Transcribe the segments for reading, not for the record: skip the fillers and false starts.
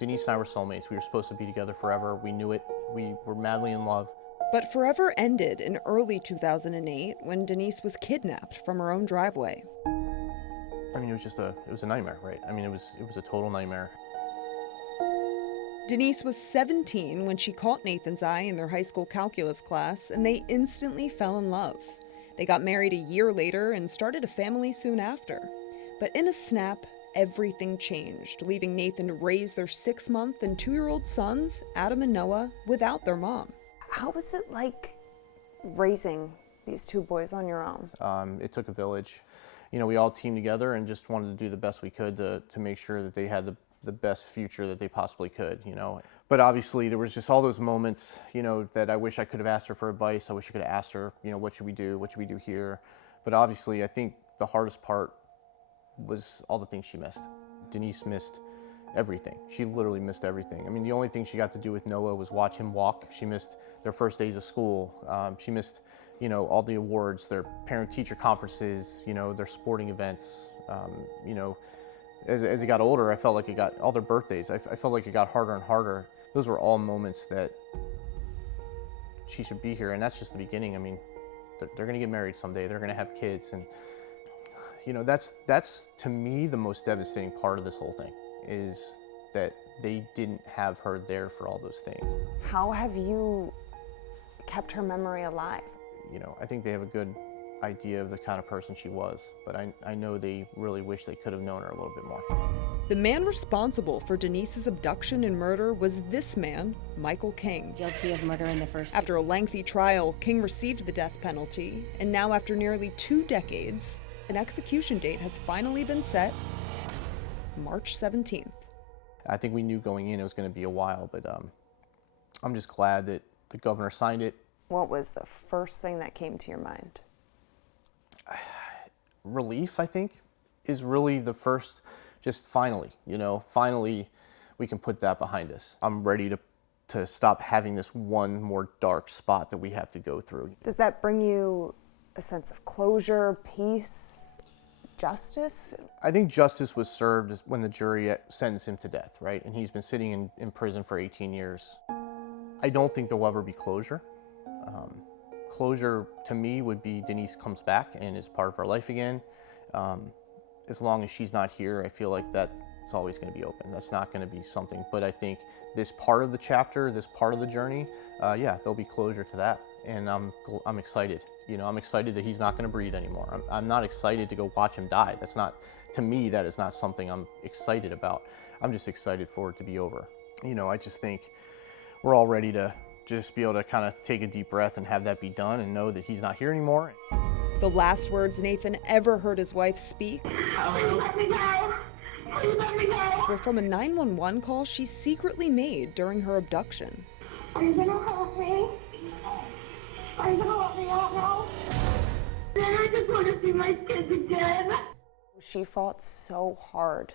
Denise and I were soulmates. We were supposed to be together forever. We knew it. We were madly in love. But forever ended in early 2008 when Denise was kidnapped from her own driveway. I mean, it was a nightmare, right? I mean, it was a total nightmare. Denise was 17 when she caught Nathan's eye in their high school calculus class, and they instantly fell in love. They got married a year later and started a family soon after. But in a snap, everything changed, leaving Nathan to raise their 6-month and 2-year-old sons, Adam and Noah, without their mom. How was it like raising these 2 boys on your own? It took a village. You know, we all teamed together and just wanted to do the best we could to make sure that they had the best future that they possibly could, you know. But obviously there was just all those moments, you know, that I wish I could have asked her for advice. I wish I could have asked her, you know, what should we do? What should we do here? But obviously I think the hardest part was all the things she missed. Denise missed everything. She literally missed everything. I mean, the only thing she got to do with Noah was watch him walk. She missed their first days of school. She missed, you know, all the awards, their parent-teacher conferences, you know, their sporting events. You know, as he got older, I felt like it got all their birthdays. I felt like it got harder and harder. Those were all moments that she should be here, and that's just the beginning. I mean, they're going to get married someday. They're going to have kids, and you know, that's to me the most devastating part of this whole thing, is that they didn't have her there for all those things. How have you kept her memory alive? You know, I think they have a good idea of the kind of person she was, but I know they really wish they could have known her a little bit more. The man responsible for Denise's abduction and murder was this man, Michael King. Guilty of murder in the first. After a lengthy trial, King received the death penalty, and now after nearly 2 decades, an execution date has finally been set, March 17th. I think we knew going in it was going to be a while, but I'm just glad that the governor signed it. What was the first thing that came to your mind? Relief, I think, is really the first, just finally, you know, finally we can put that behind us. I'm ready to stop having this one more dark spot that we have to go through. Does that bring you a sense of closure, peace, justice? I think justice was served when the jury sentenced him to death, right? And he's been sitting in prison for 18 years. I don't think there'll ever be closure. Closure to me would be Denise comes back and is part of our life again. As long as she's not here, I feel like that's always going to be open. That's not going to be something, but I think this part of the chapter, this part of the journey, yeah, there'll be closure to that. And I'm excited. You know, I'm excited that he's not going to breathe anymore. I'm not excited to go watch him die. That's not, to me, that is not something I'm excited about. I'm just excited for it to be over. You know, I just think we're all ready to just be able to kind of take a deep breath and have that be done and know that he's not here anymore. The last words Nathan ever heard his wife speak were from a 911 call she secretly made during her abduction. Are you gonna help me? Are you gonna let me out now? Then I just want to see my kids again. She fought so hard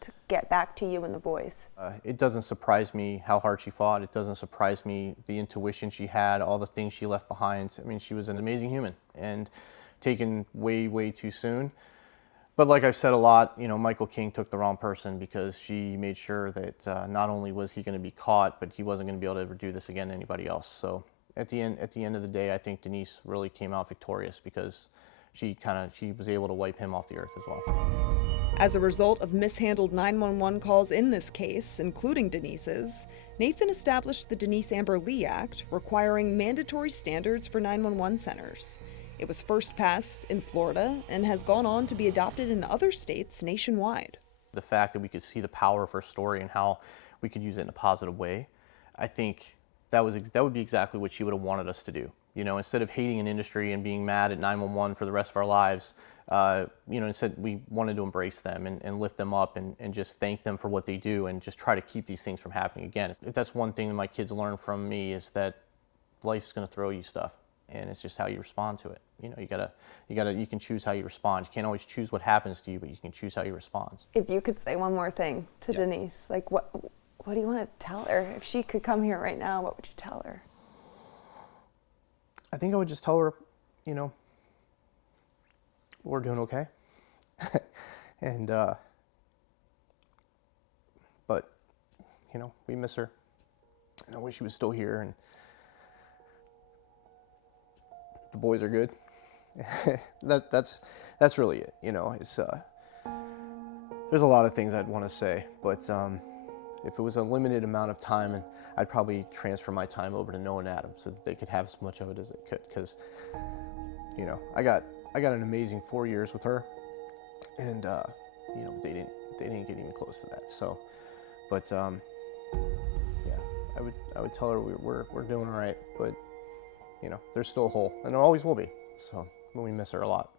to get back to you and the boys. It doesn't surprise me how hard she fought. It doesn't surprise me the intuition she had, all the things she left behind. I mean, she was an amazing human and taken way, way too soon. But like I've said a lot, you know, Michael King took the wrong person because she made sure that not only was he going to be caught, but he wasn't going to be able to ever do this again to anybody else. So at the end of the day, I think Denise really came out victorious because she was able to wipe him off the earth as well. As a result of mishandled 911 calls in this case, including Denise's, Nathan established the Denise Amber Lee Act, requiring mandatory standards for 911 centers. It was first passed in Florida and has gone on to be adopted in other states nationwide. The fact that we could see the power of her story and how we could use it in a positive way, I think that would be exactly what she would have wanted us to do. You know, instead of hating an industry and being mad at 911 for the rest of our lives, you know, instead we wanted to embrace them and lift them up and just thank them for what they do and just try to keep these things from happening again. If that's one thing that my kids learn from me, is that life's going to throw you stuff, and it's just how you respond to it. You know, you can choose how you respond. You can't always choose what happens to you, but you can choose how you respond. If you could say one more thing to Denise, like what do you want to tell her? If she could come here right now, what would you tell her? I think I would just tell her, you know, we're doing okay. And, but you know, we miss her. And I wish she was still here, and the boys are good. That's really it, you know. It's there's a lot of things I'd want to say, but if it was a limited amount of time, and I'd probably transfer my time over to Noah and Adam so that they could have as much of it as they could, because you know, I got an amazing 4 years with her, and you know, they didn't get even close to that. So, but yeah, I would tell her we're doing all right, but you know, there's still a hole, and there always will be. So we miss her a lot.